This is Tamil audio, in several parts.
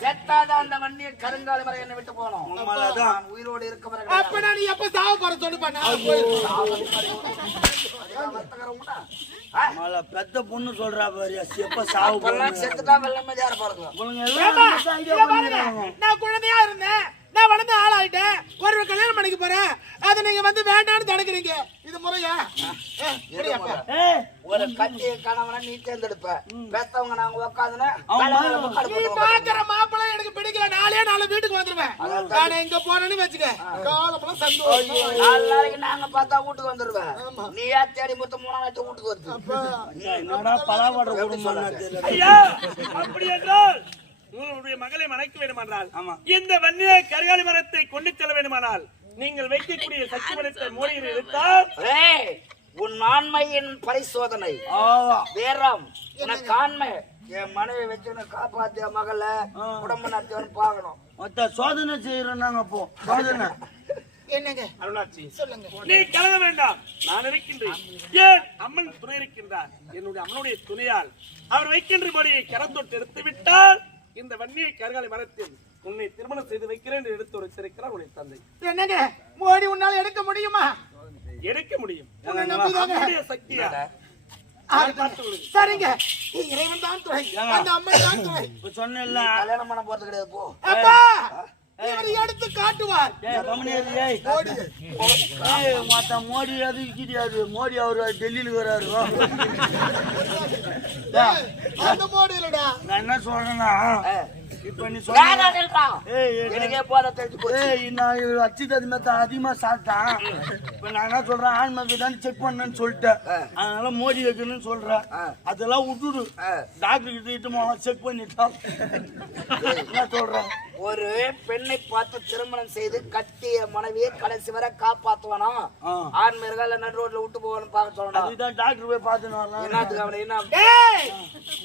செத்தாதான் அந்த வண்டியை கருங்காலி என்னை விட்டு போனோம். உயிரோடு இருக்க வரை அப்ப நான் நீ எப்ப சாவ போற சொல்லு பண்ண. மலை பெத்த பொண்ணு சொல்றா பாரு எப்ப சாவு போறேன்னு. செத்துட்டா வெள்ளமே யார பாருங்க. நான் குழந்தையா இருந்தேன். நான் வளர்ந்து ஆளாயிட்டேன். ஒரு கல்யாணம் பண்ணிக்க போறேன். அதை நீங்க வந்து வேண்டாம்னு தடுக்கிறீங்க இது முறையா? ஒரு கட்சியை கணவனை நீ தேர்ந்தெடுப்ப. பெத்தவங்க நாங்க உக்காந்துன நீ பாக்குற மாப்பிள்ளை எனக்கு பிடிக்கல. நாளே நாளை வீட்டுக்கு வந்துருவேன். நான் எங்க போனேன்னு வச்சுக்க. காலப்பெல்லாம் சந்தோஷம் நாலு நாளைக்கு நாங்க பார்த்தா வீட்டுக்கு வந்துருவேன். நீயா தேடி மொத்தம் மூணா நாளைக்கு வீட்டுக்கு வருது. அப்படி என்றால் உங்களுடைய மகளை மணக்க வேண்டுமானால் ஆமா. இந்த வன்னிய கரிகாலி மரத்தை கொண்டு செல்ல வேண்டுமானால் நீங்கள் வைக்கக்கூடிய சக்தி மரத்தை மூலையில் ஏய், உன் ஆண்மையின் பரிசோதனை. வீரம் உனக்கு ஆண்மை. என் மனைவி வச்சு காப்பாத்திய மகள குடும்ப நடத்தியவன் பார்க்கணும். மொத்த சோதனை செய்யறோம் நாங்க அப்போ. சோதனை. என்னங்க? அருணாச்சி சொல்லுங்க. நீ கலங்க வேண்டாம். நான் இருக்கின்றேன். ஏன் அம்மன் துணை இருக்கின்றார்? என்னுடைய அம்மனுடைய துணையால் அவர் வைக்கின்ற மொழியை கரந்தொட்டு எடுத்து விட்டால் இந்த வன்னிய கரிகாலி மரத்தில் உன்னை திருமணம் செய்து வைக்கிறேன் என்று எடுத்து வைத்திருக்கிறார் உன்னை தந்தை என்னங்க? மோடி உன்னால எடுக்க முடியுமா? எடுக்க முடியும். சக்தியா. சரிங்க. இறைவன் தான் துணை. அந்த அம்மன் தான் இப்ப சொன்னேன்ல. கல்யாணம் பண்ண போறது கிடையாது போ. அப்பா! இவர் எடுத்து காட்டுவார். மொத்த மோடி அது கிடையாது மோடி அவரு டெல்லியில வராரு. அந்த மோடி இல்லடா. நான் என்ன சொல்றேன்னா இப்ப நீ அதிகமா சாப்பிட்டேன் இப்ப நான் என்ன சொல்றேன் ஆன்மாக்கு தான் செக் பண்ணேன்னு சொல்லிட்டேன். அதனால மோடி வைக்கணும்னு சொல்றேன். அதெல்லாம் விட்டுடு. டாக்டர் கிட்ட செக் பண்ணிட்டா என்ன சொல்றேன்? ஒரு பெண்ணை பார்த்து திருமணம் செய்து கட்டிய மனைவியை கடைசி வரை காப்பாத்துவானா? ஆ. ஆண் மிருகால நடு ரோட்ல விட்டு போகணும் பார்க்க சொல்லணும் அதுதான் டாக்டர் போய் பார்த்துன்னு வரலாம். என்னத்துக்கு அவனை என்ன?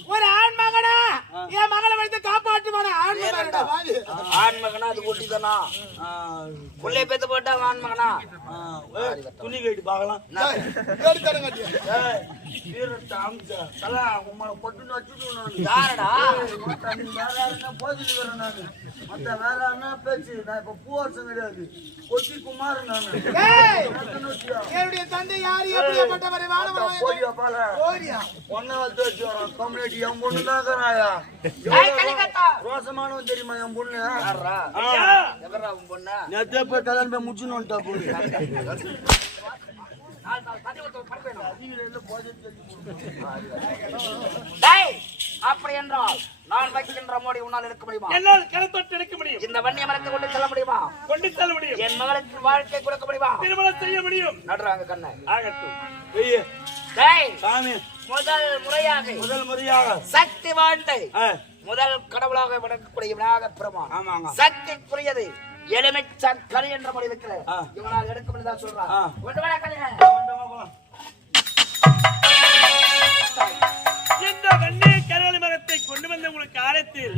ஒரு ஆண் மகனா? என் மகளை வைத்து காப்பாற்றுவானா? ஆண் மகனா? அது குட்டிதானா ஆ, புள்ளைய பேத்து போட்டா ஆண் மகனா? துணி கட்டி பார்க்கலாம். தல, பொட்டுன்னு வச்சுட்டு நான். யாரடா? வரேன். மொத்த வேற யாருன்னா பேச்சு. நான் இப்ப பூவரசன் கிடையாது. கொட்டி குமார் நானு. என்னுடைய தந்தை யாரு எப்படிப்பட்டவரை வாழ போடியா பால. கம்யூனிட்டி என் பொண்ணு தான் இருக்கிறாயா. ரோசமானவன் தெரியுமா என் பொண்ணு. எவர்ரா உன் பொண்ணு? நேத்தே போய் கல்யாணம் முடிச்சுன்னு வந்துட்டா. டேய், அப்படி என்றால் நான் வைக்கின்ற மோடி உன்னால் எடுக்க முடியுமா? என்னால் கரத்தொட்டு எடுக்க முடியும். இந்த வன்னிய மரத்தை கொண்டு செல்ல முடியுமா? கொண்டு செல்ல முடியும். என் மகளுக்கு வாழ்க்கை கொடுக்க முடியுமா? திருமணம் செய்ய முடியும். நடுறாங்க கண்ணை. ஆகட்டும். முதல் முறையாக முதல் முறையாக. சக்தி வாழ்ந்த முதல் கடவுளாக வணங்கக்கூடிய விநாயக பெருமான். ஆமாங்க. சக்திக்குரியது எலுமிச்சன் கனி என்ற மொழி வைக்கிறது ஆ. இவனால் எடுக்க முடியாதான் சொல்றான். கொண்டு வர கனியை. உங்களுக்கு காலத்தில்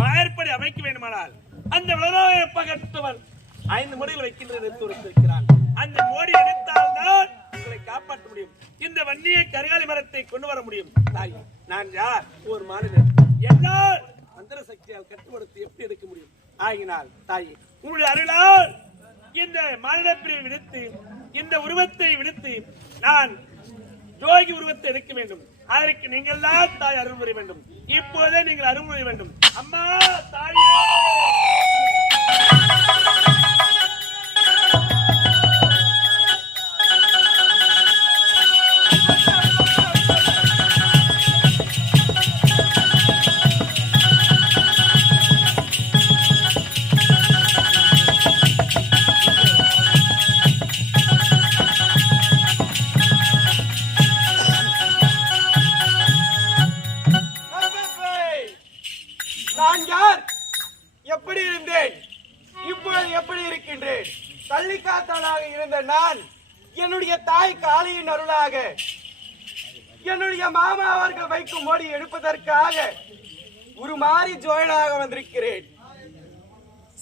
வாயற்படி அமைக்க வேண்டுமானால் அந்த விளராய பகட்டவன் ஐந்து மொழிகள் வைக்கின்றது எடுத்து அந்த மோடி எடுத்தால்தான் உங்களை காப்பாற்ற முடியும். இந்த வன்னிய கரிகாலி மரத்தை கொண்டு வர முடியும். தாய் நான் யார்? ஒரு மாநிலம் என்னால் மந்திர சக்தியால் கட்டுப்படுத்தி எப்படி எடுக்க முடியும்? ஆகினால் தாய் உங்களுடைய அருளால் இந்த மாநில பிரிவை விடுத்து இந்த உருவத்தை விடுத்து நான் ஜோகி உருவத்தை எடுக்க வேண்டும். அதற்கு நீங்கள் தான் தாய் அருள் வேண்டும். இப்போதே நீங்கள் அருள் வேண்டும். அம்மா தாயே!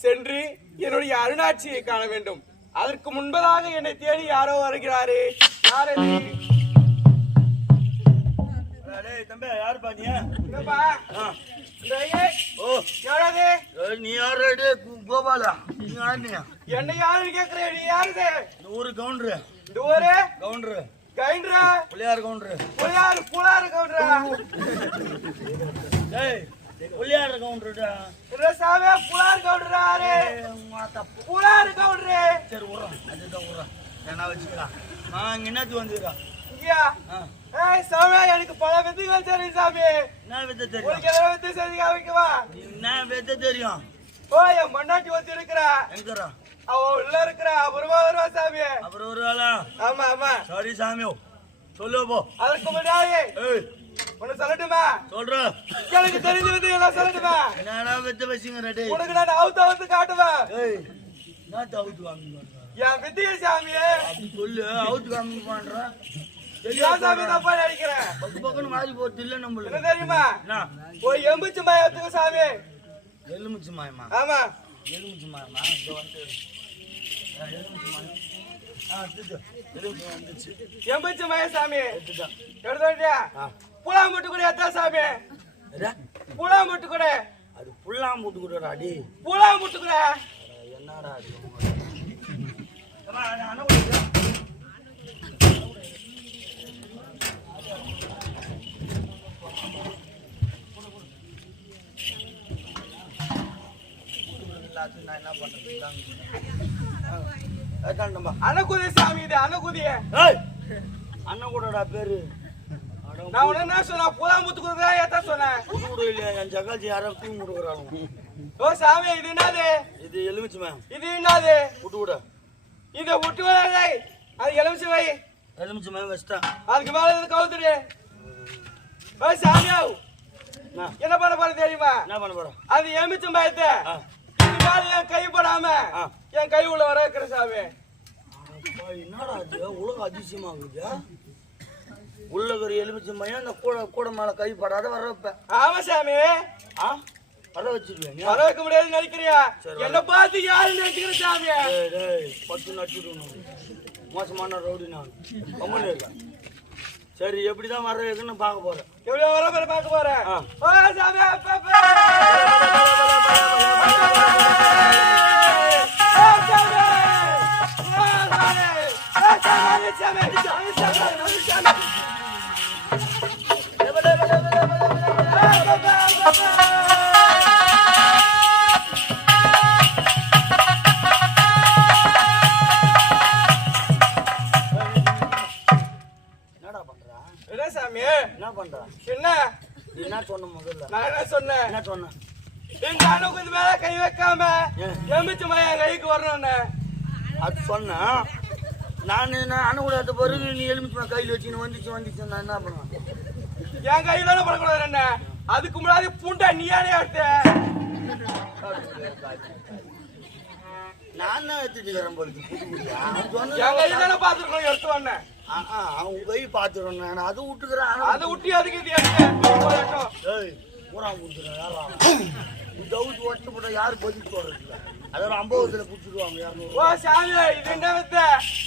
சென்று என்னுடைய அருணாட்சியை காண வேண்டும். அதற்கு முன்பதாக என்னை தேடி யாரோ வருகிறாரே. யார் நீ? யார் கோபாலா? நீ யாருனியா என்ன யாருன்னு கேக்குறேன் நீ ஊரு கவுண்டரு. ஊரு? கவுண்டரு. கைன்றா புள்ளியார் கவுண்டரு. புள்ளாரு புள்ளாரு கவுண்டரா? டேய். புள்ளியார் கவுண்டருடா. சாமி புள்ளாரு கவுண்டராரு. புள்ளாரு கவுண்டரு. சரி விட்றான் அதுதான் விட்றான் என்ன வச்சுக்கலாம் நான் இங்க என்னத்துக்கு வந்துடுறான் இங்கயா? ஏய் சாமி எனக்கு பல வித்துகள் தெரியும் சாமி. என்ன வித்த தெரியும்? உனக்கு எதாவது வித்து செஞ்சு காமிக்கவா? என்ன வித்த தெரியும்? ஓ என் மண்ணாட்டி வச்சு இருக்கிறா எங்கடா? அவ உள்ள இருக்கிறா. அப்புறமா வருவா சாமி. அப்புறம் ஒரு ஆளா ஆமா ஆமா. சாரி சாமியோ சொல்லு போ. அதுக்கு முன்னாடி ஏய். உன்னை சொல்லட்டுமா? சொல்ற. எனக்கு தெரிஞ்ச வித்து எல்லாம் சொல்லட்டுமா? என்னடா வித்த வச்சுங்க டேய்? உனக்கு நான் அவுத்த அவுத்து காட்டுவேன். ஏய் என்ன அவுத்து காமிங்க என் வித்திய சாமி அப்படி சொல்லு அவுத்து காமிங்க பண்ற ஏன் சாமி தப்பா நினைக்கிறேன் பக்கு பக்குன்னு மாறி போறது இல்ல என்ன நம்மளுக்கு தெரியுமா ஒரு எம்புச்சு மயத்துக்கு சாமி. எலுமிச்சு மாயமா ஆமா. எலுமிச்சு மாயமா இங்க வந்து. எலுமிச்சு மாயம். எம்புச்சு மய சாமி. எடுத்துட்டான் எடுத்துட்டியா புலா முட்டு கூட எத்தா சாமி. புலா முட்டு கூட. அது புல்லாம் போட்டு கொடுறா அடி புலா முட்டு கூட. என்னடா அது நான் என்ன பண்றது. அணக்குதி சாமி இது அணக்குதிய அண்ணன் கூடடா பேரு. நான் உன என்ன சொன்னா? புலா முத்து கூட ஏத்தா சொன்னேன் வீடு இல்லையா? என் ஜகாஜி யாரோ கொடுக்குறாங்க ஓ சாமி இது என்னது? இது எலுமிச்சு மேம். இது என்னது? புட்டு கூட. இத விட்டு விடாதே அது எலுமிச்சு வை. எலுமிச்சு மேம் வச்சிட்டேன். அதுக்கு மேல இது கவுத்துடு. ஓ என்ன? பண்ண போற தெரியுமா? என்ன பண்ண போற? அது எலுமிச்சம் பயத்தை. இது மேல என் கை படாம. என் கை உள்ள வர வைக்கிற சாமி. என்னடா உலக அதிசயமாகுது உள்ள ஒரு எலுமிச்சை மையம் அந்த கூட கூட மேல கை படாத வர வைப்பேன் ஆமா சாமி. ஆ? வர வச்சிருவியா நீ? வர வைக்க முடியாது நினைக்கிறியா? என்ன பார்த்து யாரு நினைச்சுக்கிற சாமி? பத்து நச்சுடணும் மோசமான ரவுடி நான். கம்மன் இருக்கேன் சரி எப்படிதான் வர வைக்கணும்னு பார்க்க போறேன். எவ்வளவு வர பேர் பார்க்க போறேன்? ஆ. ஓ சாமி சாமி. சாமி. சாமி, சாமி, பண்றா என்ன? நீ என்ன சொன்ன முதல்ல? நான் என்ன சொன்னேன்? என்ன சொன்ன எங்க அணுக்கு இது மேல கை வைக்காம? எமிச்சு மய கைக்கு வரணும்னு. அது சொன்னா நான் நான் அணுகுடாத பிறகு நீ எலுமிச்சு கையில் வச்சுன்னு வந்துச்சு வந்துச்சு நான் என்ன பண்ணுவேன்? என் கையில படக்கூடாது என்ன? அதுக்கு முன்னாடி பூண்டா நீயானே எடுத்த. நான் தான் எடுத்துட்டு அவன் சொன்னது என் கையில பாத்துருக்கோம் எடுத்து வந்தேன். ஆ, ஆ, அவன் கை பார்த்துடுறேன் நான் அதை விட்டுக்கிறேன். அதை விட்டு அதுக்கு ஏய் பூரா கொடுத்துறேன் யாரா? தவுத்து ஒட்டு போட்டா யாரு பதில் போடுறது அதோட ஐம்பதுல பிடிச்சிடுவாங்க இரநூறு. ஓ சாமி இது என்ன வித்த?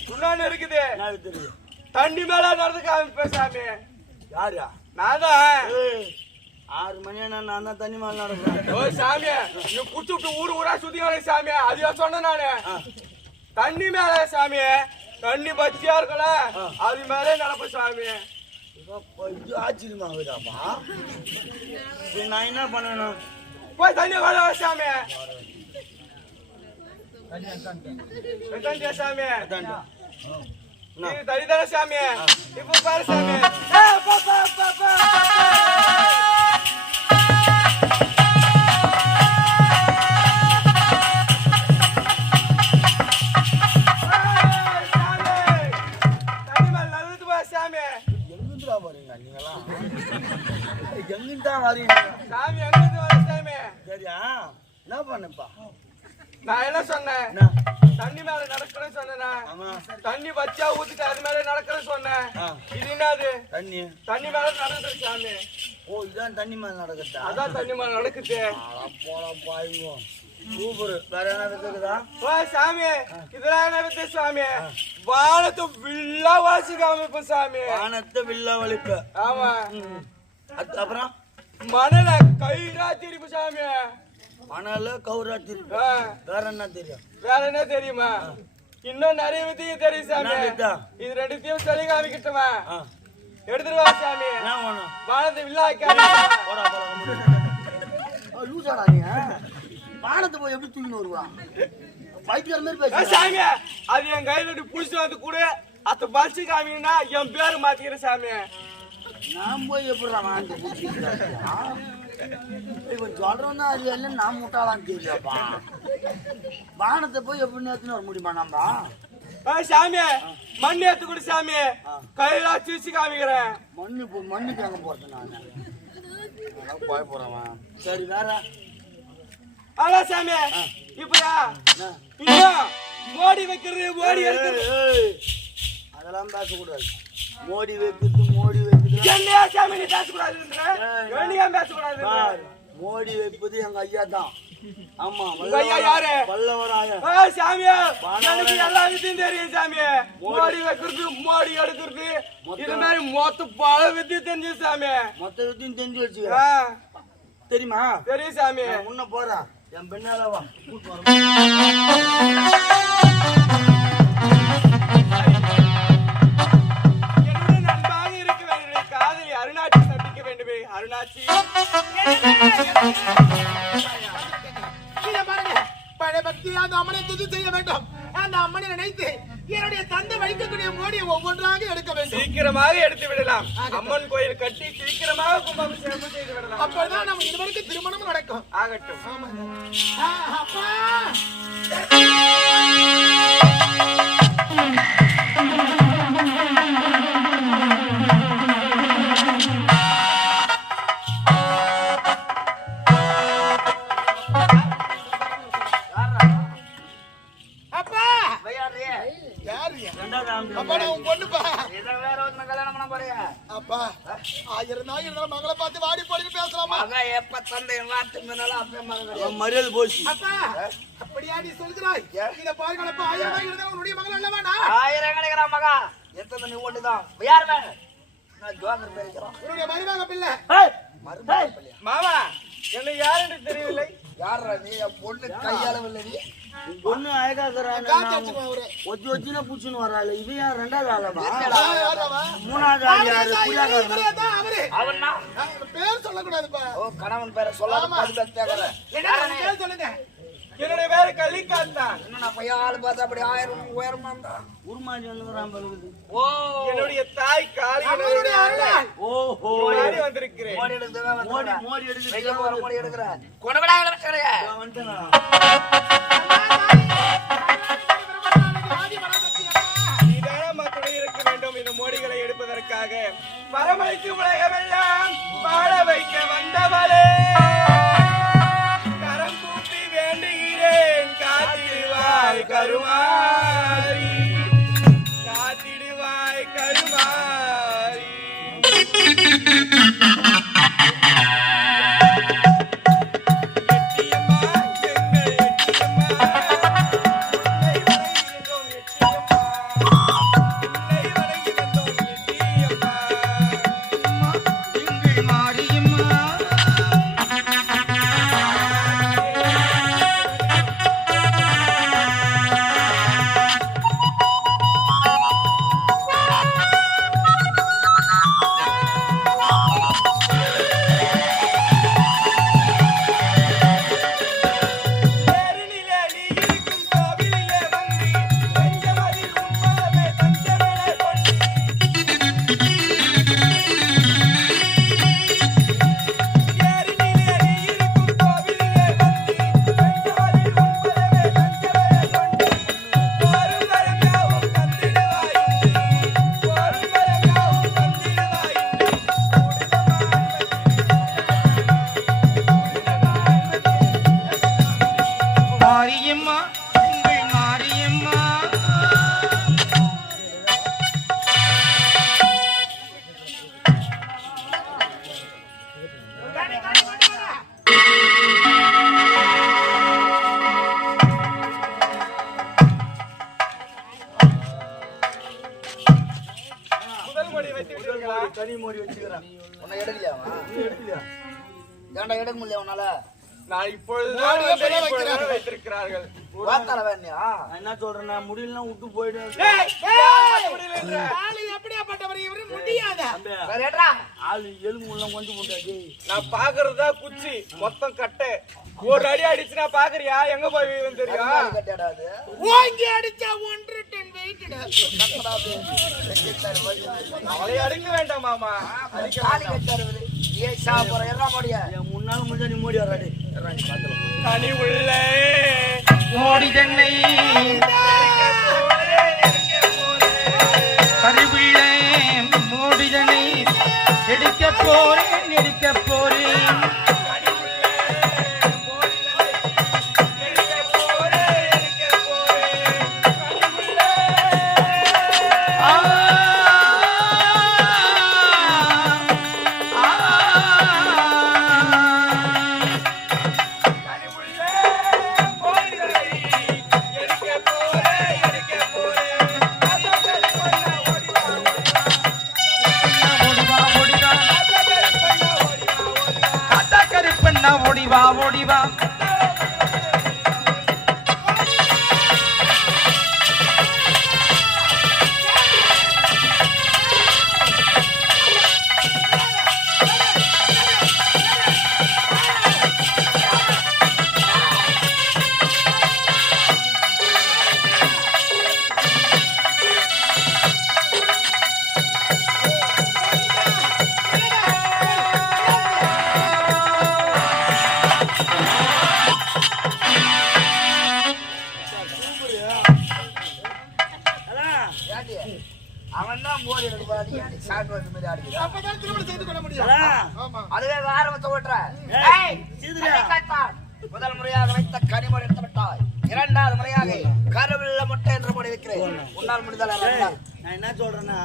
இன்னொன்னு இருக்குது. என்ன தெரியும் தண்ணி மேல நடந்து காமிப்பேன் சாமி. யாரா? நான் தான். ஆறு மணி நான் தான் தண்ணி மேல நடக்கிறேன். ஓ சாமி நீ குடிச்சு விட்டு ஊரு ஊரா சுத்தி வர சாமி. அதையா சொன்னேன் நானு. தண்ணி மேல சாமி. தண்ணி பச்சையா இருக்கல? அது மேலே நடப்பு சாமி. இப்போ நான் என்ன பண்ணணும்? போய் தண்ணி வர சாமி சாமி. தண்ணி தானே சாமி? இப்ப பாரு சாமி. தான் வரீங்க சாமி வர சாமி? சரியா? என்ன பண்ணப்பா? நான் என்ன சொன்னேன்? தண்ணி மேல நடக்கிறேன்னு சொன்னேனா? ஆமா. தண்ணி வச்சா ஊத்துட்டு அது மேல நடக்கிறேன்னு சொன்னேன். இது என்னது? தண்ணி. தண்ணி மேல நடக்குது சாமி. ஓ இதான் தண்ணி மேல நடக்கட்டா அதான் தண்ணி மேல நடக்குது. போல பாயுங்க சூப்பர். வேற என்ன இருக்குதா சாமி. இதெல்லாம் என்ன வித்து சாமி? வானத்தை வில்லா வாசி காமிப்போம் சாமி. வானத்தை வில்ல வலிப்ப. ஆமா. அப்புறம்? மணல கயிறா திருப்பி சாமி. ஆனால கௌரா ஆ, வேற என்ன தெரியும்? வேற என்ன தெரியுமா? இன்னும் நிறைய வித்தையும் தெரியும் சாமி? இது ரெண்டுத்தையும் சொல்லி காமிக்கிட்டமா? எடுத்துட்டு வா சாமி. வானத்தை போடா லூசாடா நீ வானத்தை போய் எப்படி தூக்கின்னு வருவா? பைத்தியர் மாதிரி பேசுற. சாமி அது என் கையில புடிச்சு வந்து கூட. அத்த பறிச்சு காமிங்கன்னா என் பேரு மாத்திக்கிறேன் சாமி. நான் போய் வானத்தை பிடிச்சிக்கிறேன் இவன் சொல்றவன் அது எல்லாம் நான் முட்டாளான்னு தெரியலப்பா வானத்தை போய் எப்படி நேரத்துன்னு வர முடியுமா நம்ம? ஆ, சாமி மண்ணு எடுத்து கொடு சாமி கையில சீச்சு காமிக்கிறேன். மண்ணு போ மண்ணுக்கு எங்க போறது நான்? போய் போறவன். சரி வேற? அதான் சாமி இப்பயா மோடி வைக்கிறது மோடி எடுக்கிறது அதெல்லாம் பேசக்கூடாது. மோடி வைக்கிறது மோடி வைக்கிறது என்னையா சாமி நீ பேசக்கூடாதுன்ற ஏய், என்னையா பேசக்கூடாது மோடி வைப்பது எங்க ஐயா தான். ஆமா ஐயா யாரு? வல்லவராய. ஆ, சாமி எனக்கு எல்லா வித்தையும் தெரியும் சாமி மோடி. வைக்கிறது மோடி எடுக்கிறது இது மாதிரி மொத்த பல வித்தியும் தெரிஞ்சு சாமி. மொத்த வித்தையும் தெரிஞ்சு ஆ, வச்சுக்க தெரியுமா? தெரியும் சாமி. நான் முன்ன போறேன். என் பின்னால வா. உன் பொண்ணுப்பா இதை வேற ஒருத்தனை கல்யாணம் பண்ண போறியா? அப்பா ஆயிரம் நாள் இருந்தாலும் மகளை பார்த்து வாடி போடின்னு பேசலாமா மகன் எப்ப தந்தை வார்த்தை முன்னாலும் அப்பே மகன் மரியாதை போச்சு. அப்பா அப்படியா நீ சொல்கிறாய் இத பாருங்கள் அப்பா ஆயிரம் நாள் இருந்தாலும் உன்னுடைய மகள் ஆயிரம் கிடைக்கிறான் மகா? எத்தனை நீ ஒண்ணுதான் யாருமே நான் ஜோக்கர் பேசுறான் உன்னுடைய மருமக பிள்ளை. மருமகன் பிள்ளையா? மாமா என்னை யார் என்று தெரியவில்லை? யார்ரா நீ? என் பொண்ணு கையாளவில்லை நீ? பொண்ணு ஒத்தி ஒத்தினா பூச்சின்னு வராள் இது ஏன் ரெண்டாவது ஆளவா? மூணாவது ஆள் யாரு? பேர் சொல்லக்கூடாதுப்பா. ஓ கணவன் பேரை சொல்லாத பாதி பேர் கேட்கற என்ன பேர் சொல்லுங்க. என்னுடைய பேரு கள்ளிக்கான் தான் என்ன நான் பையன் ஆள் பார்த்து அப்படி ஆயிரம் உயரமா இருந்தா? உருமாடி வந்துக்கிறான் ஓ. என்னுடைய தாய் காளி ஓஹோ. வந்திருக்கிறேன். மோடி எடுத்து மோடி மோடி கொடவிடா மோடிகளை எடுப்பதற்காக. பரமளித்து உலகமெல்லாம் வாழ வைக்க வந்தவளே. கரம் கூப்பி வேண்டுகிறேன். காத்திடுவாய் கருமாரி மாரியம்மா உங்கள் மாரியம்மா. கனி மோடி வச்சுக்கிறான் உன்னை எடுக்கலையாவா எடுக்கலையா? ஏன்டா எடுக்க முடியல உன்னால? நான் வைக்கிறார்கள். வைத்திருக்கிறார்கள் என்ன சொல்றேன்னா முடியலாம் விட்டு போயிடு. நான் பாக்குறதா குச்சி மொத்தம் கட்டை. ஒரு அடி அடிச்சு நான் பாக்குறியா? எங்க போய் தெரியும் ஓங்கி அடிச்சா ஒன்று டன் வெயிட் அவளை அடிக்க வேண்டாம் மாமா. முன்னால முடிஞ்சா நீ மூடி வராடி கனி உள்ளே மோடி தென்னை கருவிள்ளை மோடி தென்னை எடுக்க போறேன் எடுக்க போறேன். கருப்பண்ணா ஓடிவா முதல் முறையாக வைத்த கனிமொழி எடுத்து விட்டாய் இரண்டாவது முறையாக கருவில்ல முட்டை என்று முடி வைக்கிறேன். உன்னால் முடிதல் ஏய், நான் என்ன சொல்றேன்னா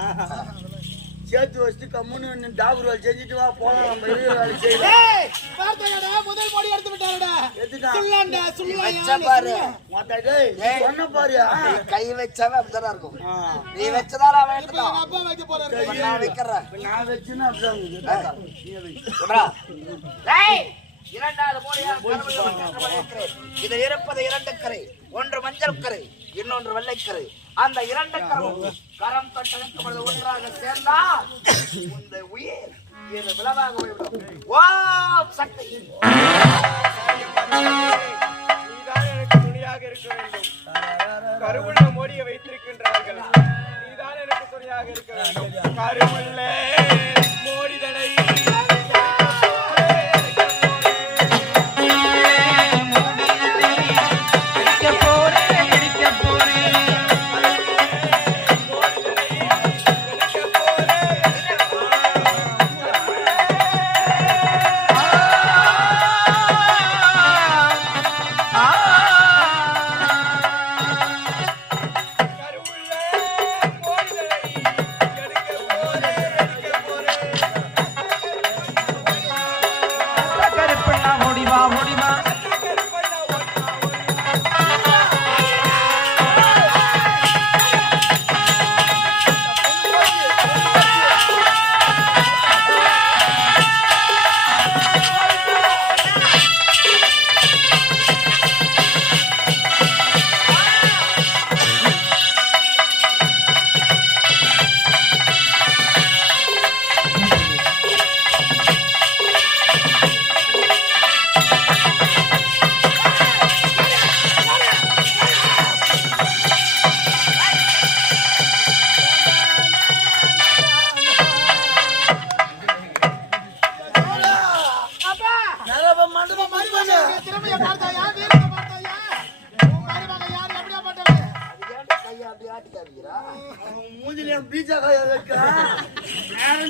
சேர்த்து வச்சுட்டு கம்முன்னு டாபர் வேலை செஞ்சுட்டு வா போலாம் நம்ம இருக்கிற வேலை செய்யலாம் முதல் பாடி எடுத்து விட்டாருடா? சொல்லாண்டா பாரு. சொன்ன கை வச்சாவே அப்படிதான் இருக்கும். நீ வச்சதால அவன் இப்ப எங்க எடுத்துட்டான் அப்பா வைக்க போறாரு இப்ப நான் வைக்கிறேன் நான் வச்சுன்னா அப்படிதான் இருக்குது. நீ வை. சொல்றா. டேய், இரண்டாவது மூலையாக முடி. இதில் இருப்பது இரண்டு கரை ஒன்று மஞ்சள் கரை இன்னொன்று வெள்ளைக்கரை அந்த இரண்டு கரம் கரம் தட்டனுக்கு ஒன்றாக சேர்ந்தால் இந்த உயிர் இது விளவாக போய்விடும். ஓம் சக்தி. எனக்கு துணியாக இருக்க வேண்டும். கருவுள்ள மோடியை வைத்திருக்கின்றார்கள். நீதான் எனக்கு துணையாக இருக்க வேண்டும். கருவுள்ள.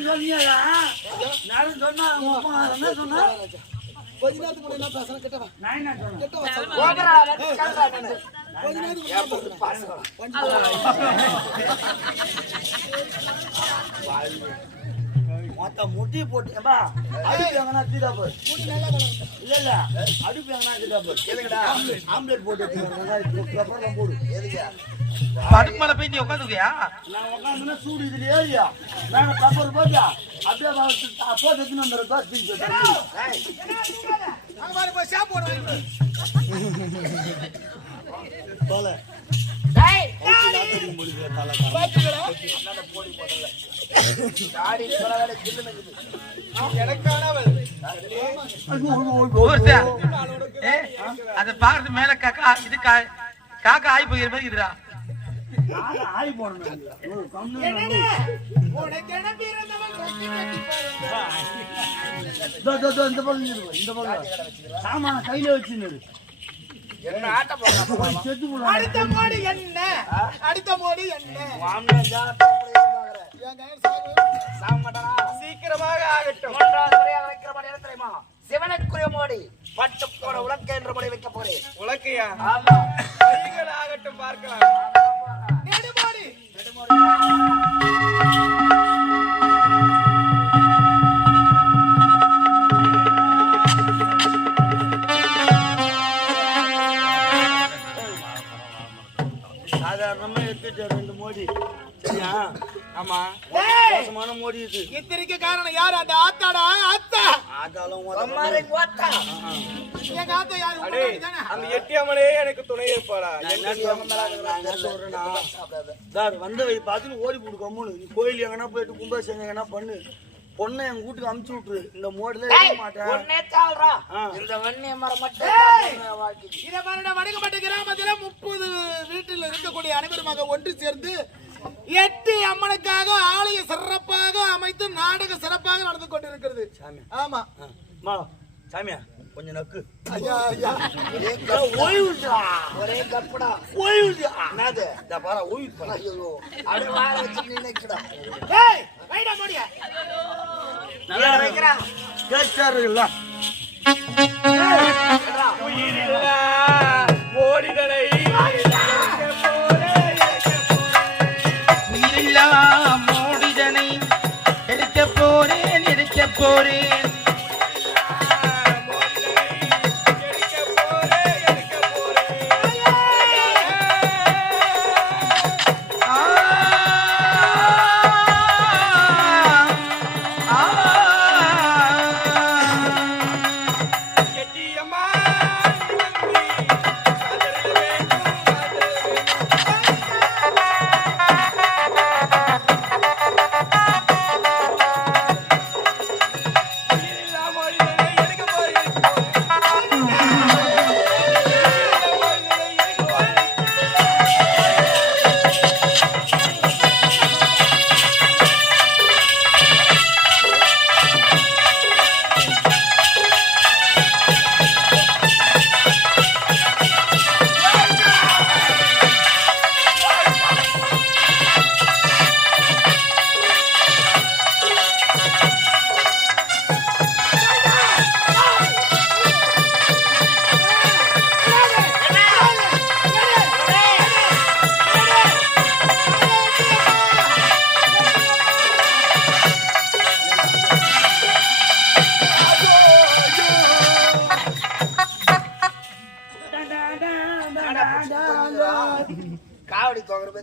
நேரம் சொன்னியாடா? நேரம் சொன்னா சொன்னா? கொஞ்ச நேரத்துக்கு என்ன பேசுறேன் கிட்ட வா நான் என்ன சொன்னேன்? கிட்ட வா சொல்லு. போகிறா. கொஞ்ச நேரத்துக்கு ஏன் முன்னாடி போட்டு பாசுறா? மொத்த முட்டி போட்டு ஏம்பா அடுப்பு எங்கன்னா தீடா போய். இல்ல இல்ல அடுப்பு எங்கன்னா தீடா போய்? ஆம்லெட் போட்டு வச்சுருக்காங்க அப்புறம் போடு. எதுக்கு? படுக்கு மேல போய் நீ உட்காந்துக்கியா நான் உட்காந்துன்னா சூடு இதுல ஏறியா? நான் பெப்பர் போட்டா அப்படியே போட்டு வச்சுன்னு வந்துடுறேன் தோசை தின்னு போயிட்டு. ஏய், அங்க பாரு போய் ஷாம்பு போடு போல. அது பாக்குறது மேல காக்கா இது காக்கா ஆய் போகிற மாதிரி நாங்க ஆய் போடணும். இந்த பக்கம் இந்த பக்கம். சாமான கையில வச்சுன்னு. அடுத்த மோடி என்ன அடுத்த மோடி என்ன சீக்கிரமாக ஆகட்டும். மூன்றாவது முறையாக வைக்கிற படி என்ன தெரியுமா? சிவனுக்குரிய மோடி. பட்டு போட உலக்க என்ற படி வைக்க போறேன் உலக்கையா? ஆமா. கைகள் ஆகட்டும் பார்க்கலாம். நெடுமோடி. சாதாரணமா எடுத்துட்டு ரெண்டு மோடி. சரியா ஆமா. மோசமான மோடி இது. இத்தனைக்கு காரணம் யாரு? அந்த ஆத்தாடா? ஆத்தா! ஆட்டாலும் அம்மாரை ஓத்தா எங்க ஆத்தா. யாரு? அந்த எட்டியம்மனே எனக்கு துணை இருப்பாளா வந்த வழி பார்த்துன்னு ஓடி போடு கம்முனு. நீ கோயில் எங்கன்னா போயிட்டு கும்பாசம் எங்கன்னா பண்ணு. பொண்ணை எங்க வீட்டுக்கு அமுச்சு விட்டுரு. இந்த மோடில இருக்க மாட்டேன். இந்த வன்னிய மரம் மட்டும் இதை வடக்கப்பட்ட கிராமத்துல முப்பது வீட்டில் இருக்கக்கூடிய அனைவருமாக ஒன்று சேர்ந்து எட்டு அம்மனுக்காக ஆலய சிறப்பாக அமைத்து நாடக சிறப்பாக நடந்து கொண்டிருக்கிறது. ஆமா. மா சாமியா கொஞ்சம் நக்கு. ஒரே கப்புடா. ஓய்வுடா. என்னது? இந்த பாரா ஓய்வு பண்ண. ஐயோ. அப்படியே வாழ வச்சு நினைக்கடா ஏய் வைடா மோடியா. நல்லா வைக்கிறா கேட்டாருல்ல உயிரில்லா ஓடிதலை எடுக்க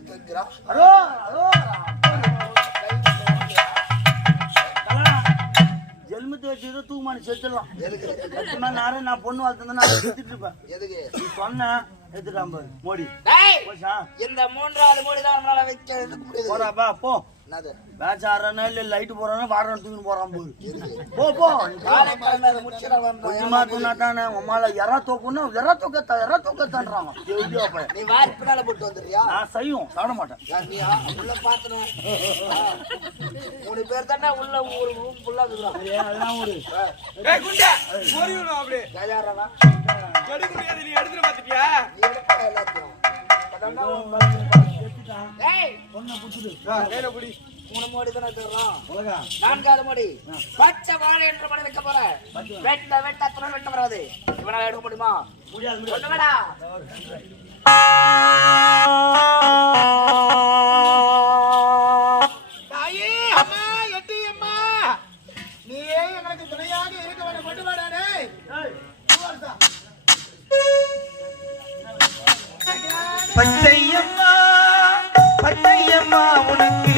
தூக்கிறான் ஹலோ ஹலோ ஜென்மத்தை வச்சு தூக்குமானி செத்துடலாம் நானே நான் பொண்ணு வளர்த்துருந்தேன் நான் செத்துட்டு இருப்பேன் எதுக்கு? நீ சொன்ன எடுத்துட்டான் பாரு மோடி இந்த மூன்றாவது மோடி தான் வைக்க போறாப்பா போ. ஆடுறானா இல்ல லைட் போறானா வாடுறான் தூக்கின்னு போறான் போரு போ போ. நீ போ. காலை கிழமை அதை முடிச்சிட கொஞ்சமா வந்தோம் தூணா தானே உமால எறா தூக்குன்னா எறா தூக்கத்தா எறா தூக்கத்தான்றாங்க. நீ வாய்ப்பினால போட்டு வந்துடுறியா? நான் செய்யும் சாப்பிட மாட்டேன். யார் நீயா உள்ள பாத்துனேன் மூணு பேர் தானே உள்ள ஒரு ரூம் ஃபுல்லா அதெல்லாம் ஒரு ஏய் குண்டா அப்படியே. நீ எடுத்துட்டு பாத்துட்டியா? நீ எல்லாத்தையும். பொண்ணை பச்சை வாழை மணி வைக்க போற. வெட்ட வெட்ட துணை வெட்ட வராது. நீயே எங்களுக்கு துணையாக இருக்க கொண்டு வாடாடே பச்சையம்மா தெரியுமா உனக்கு?